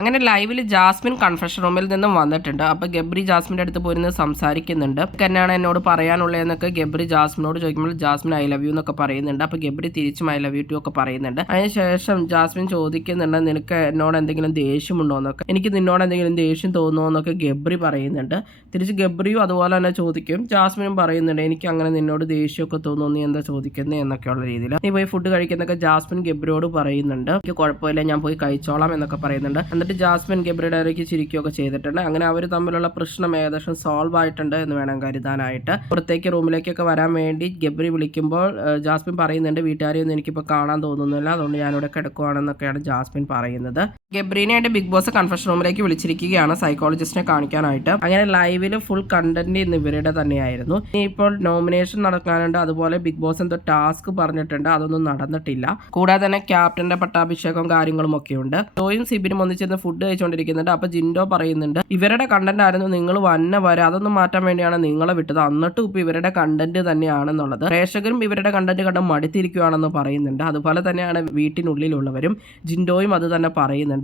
അങ്ങനെ ലൈവിൽ Jasmine confession റൂമിൽ നിന്നും വന്നിട്ടുണ്ട്. അപ്പോൾ ഗബ്രി ജാസ്മിൻ്റെ അടുത്ത് പോയിരുന്ന് സംസാരിക്കുന്നുണ്ട്. തന്നെയാണ് എന്നോട് പറയാനുള്ളതെന്നൊക്കെ ഗബ്രി ജാസ്മിനോട് ചോദിക്കുമ്പോൾ ജാസ്മിൻ ഐ ലവ് യു എന്നൊക്കെ പറയുന്നുണ്ട്. അപ്പോൾ ഗബ്രി തിരിച്ചും ഐ ലവ് യു ടു ഒക്കെ പറയുന്നുണ്ട്. അതിനുശേഷം ജാസ്മിൻ ചോദിക്കുന്നുണ്ട്, നിനക്ക് എന്നോട് എന്തെങ്കിലും ദേഷ്യമുണ്ടോ എന്നൊക്കെ, എനിക്ക് നിന്നോട് എന്തെങ്കിലും ദേഷ്യം തോന്നുമോ എന്നൊക്കെ ഗബ്രി പറയുന്നുണ്ട്. തിരിച്ച് ഗബ്രിയും അതുപോലെ തന്നെ ചോദിക്കും. ജാസ്മിനും പറയുന്നുണ്ട്, എനിക്ക് അങ്ങനെ നിന്നോട് ദേഷ്യമൊക്കെ തോന്നുന്നു, നീ എന്താ ചോദിക്കുന്നത് എന്നൊക്കെയുള്ള രീതിയിൽ. നീ പോയി ഫുഡ് കഴിക്കുന്നൊക്കെ ജാസ്മിൻ ഗബ്രിയോട് പറയുന്നുണ്ട്. എനിക്ക് കുഴപ്പമില്ല, ഞാൻ പോയി കഴിച്ചോളാം എന്നൊക്കെ പറയുന്നുണ്ട്. എന്നിട്ട് ജാസ്മിൻ ഗബ്രിയുടെ ഇടയ്ക്ക് ചിരിക്കുകയൊക്കെ ചെയ്തിട്ടുണ്ട്. അങ്ങനെ അവർ തമ്മിലുള്ള പ്രശ്നം ഏകദേശം സോൾവ് ആയിട്ടുണ്ട് എന്ന് വേണം കരുതാനായിട്ട്. പുറത്തേക്ക് റൂമിലേക്കൊക്കെ വരാൻ വേണ്ടി ഗബ്രി വിളിക്കുമ്പോൾ ജാസ്മിൻ പറയുന്നുണ്ട്, വീട്ടുകാരെയൊന്നും എനിക്കിപ്പോൾ കാണാൻ തോന്നുന്നില്ല, അതുകൊണ്ട് ഞാനിവിടെ കിടക്കുവാണെന്നൊക്കെയാണ് ജാസ്മിൻ പറയുന്നത്. ഗബ്രീനായിട്ട് ബിഗ് ബോസ് കൺഫെഷൻ റൂമിലേക്ക് വിളിച്ചിരിക്കുകയാണ് സൈക്കോളജിസ്റ്റിനെ കാണിക്കാനായിട്ട്. അങ്ങനെ ലൈവിൽ ഫുൾ കണ്ടന്റ് ഇന്ന് ഇവരുടെ തന്നെയായിരുന്നു. ഇനി ഇപ്പോൾ നോമിനേഷൻ നടക്കാനുണ്ട്, അതുപോലെ ബിഗ് ബോസ് എന്തോ ടാസ്ക് പറഞ്ഞിട്ടുണ്ട്, അതൊന്നും നടന്നിട്ടില്ല. കൂടാതെ തന്നെ ക്യാപ്റ്റന്റെ പട്ടാഭിഷേകവും കാര്യങ്ങളും ഒക്കെ ഉണ്ട്. ജോയും സിബിനും ഒന്നിച്ചിരുന്ന് ഫുഡ് കഴിച്ചുകൊണ്ടിരിക്കുന്നുണ്ട്. അപ്പൊ ജിൻഡോ പറയുന്നുണ്ട്, ഇവരുടെ കണ്ടന്റ് ആയിരുന്നു, നിങ്ങൾ വന്ന വരെ അതൊന്നും മാറ്റാൻ വേണ്ടിയാണ് നിങ്ങളെ വിട്ടത്, എന്നിട്ടും ഇപ്പൊ ഇവരുടെ കണ്ടന്റ് തന്നെയാണെന്നുള്ളത്. പ്രേക്ഷകരും ഇവരുടെ കണ്ടന്റ് കണ്ട് മടുത്തിരിക്കുകയാണെന്ന് പറയുന്നുണ്ട്. അതുപോലെ തന്നെയാണ് വീട്ടിനുള്ളിലുള്ളവരും. ജിൻഡോയും അത് തന്നെ പറയുന്നുണ്ട്.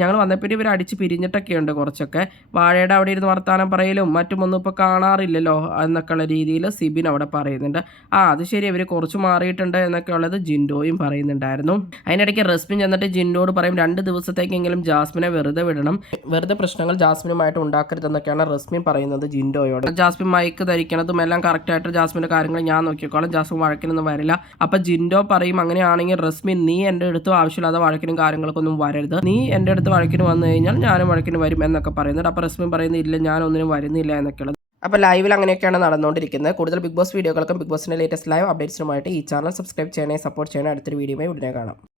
ഞങ്ങൾ വന്നപ്പോൾ ഇവർ അടിച്ച് പിരിഞ്ഞിട്ടൊക്കെയുണ്ട് കുറച്ചൊക്കെ. വാഴയുടെ അവിടെ ഇരുന്ന് വർത്താനം പറയലും മറ്റുമൊന്നും ഇപ്പോൾ കാണാറില്ലല്ലോ എന്നൊക്കെയുള്ള രീതിയിൽ സിബിൻ അവിടെ പറയുന്നുണ്ട്. അത് ശരി, ഇവർ കുറച്ച് മാറിയിട്ടുണ്ട് എന്നൊക്കെ ഉള്ളത് ജിൻഡോയും പറയുന്നുണ്ടായിരുന്നു. അതിനിടയ്ക്ക് റസ്മിൻ ചെന്നിട്ട് ജിൻഡോട് പറയും, 2 ദിവസത്തേക്കെങ്കിലും ജാസ്മിനെ വെറുതെ വിടണം, വെറുതെ പ്രശ്നങ്ങൾ ജാസ്മിനുമായിട്ട് ഉണ്ടാക്കരുതെന്നൊക്കെയാണ് റസ്മിൻ പറയുന്നത് ജിൻഡോയോട്. ജാസ്മിൻ മൈക്ക് ധരിക്കണതും എല്ലാം കറക്റ്റായിട്ട് ജാസ്മിൻ്റെ കാര്യങ്ങൾ ഞാൻ നോക്കിക്കോളാം, ജാസ്മിൻ വഴക്കിനൊന്നും വരില്ല. അപ്പം ജിൻഡോ പറയും, അങ്ങനെയാണെങ്കിൽ റസ്മിൻ നീ എൻ്റെ അടുത്തും ആവശ്യമില്ലാതെ വഴക്കിനും കാര്യങ്ങൾക്കൊന്നും വരരുത്, നീ എൻ്റെ അടുത്ത് വഴക്കിന് വന്നു കഴിഞ്ഞാൽ ഞാനും വഴക്കിന് വരും എന്നൊക്കെ പറയുന്നുണ്ട്. അപ്പോൾ റസ്മിൻ പറയുന്നത്, ഇല്ല ഞാനൊന്നിനും വരുന്നില്ല എന്നൊക്കെയുള്ളത്. അപ്പോൾ ലൈവിൽ അങ്ങനെയൊക്കെയാണ് നടന്നുകൊണ്ടിരിക്കുന്നത്. കൂടുതൽ ബിഗ് ബോസ് വീഡിയോകൾക്കും ബിഗ് ബോസിൻ്റെ ലേറ്റസ്റ്റ് ലൈവ് അപ്ഡേറ്റ്സിനുമായിട്ട് ഈ ചാനൽ സബ്സ്ക്രൈബ് ചെയ്യണേ, സപ്പോർട്ട് ചെയ്യണേ. അടുത്തൊരു വീഡിയോയുമായി ഉടനെ കാണാം.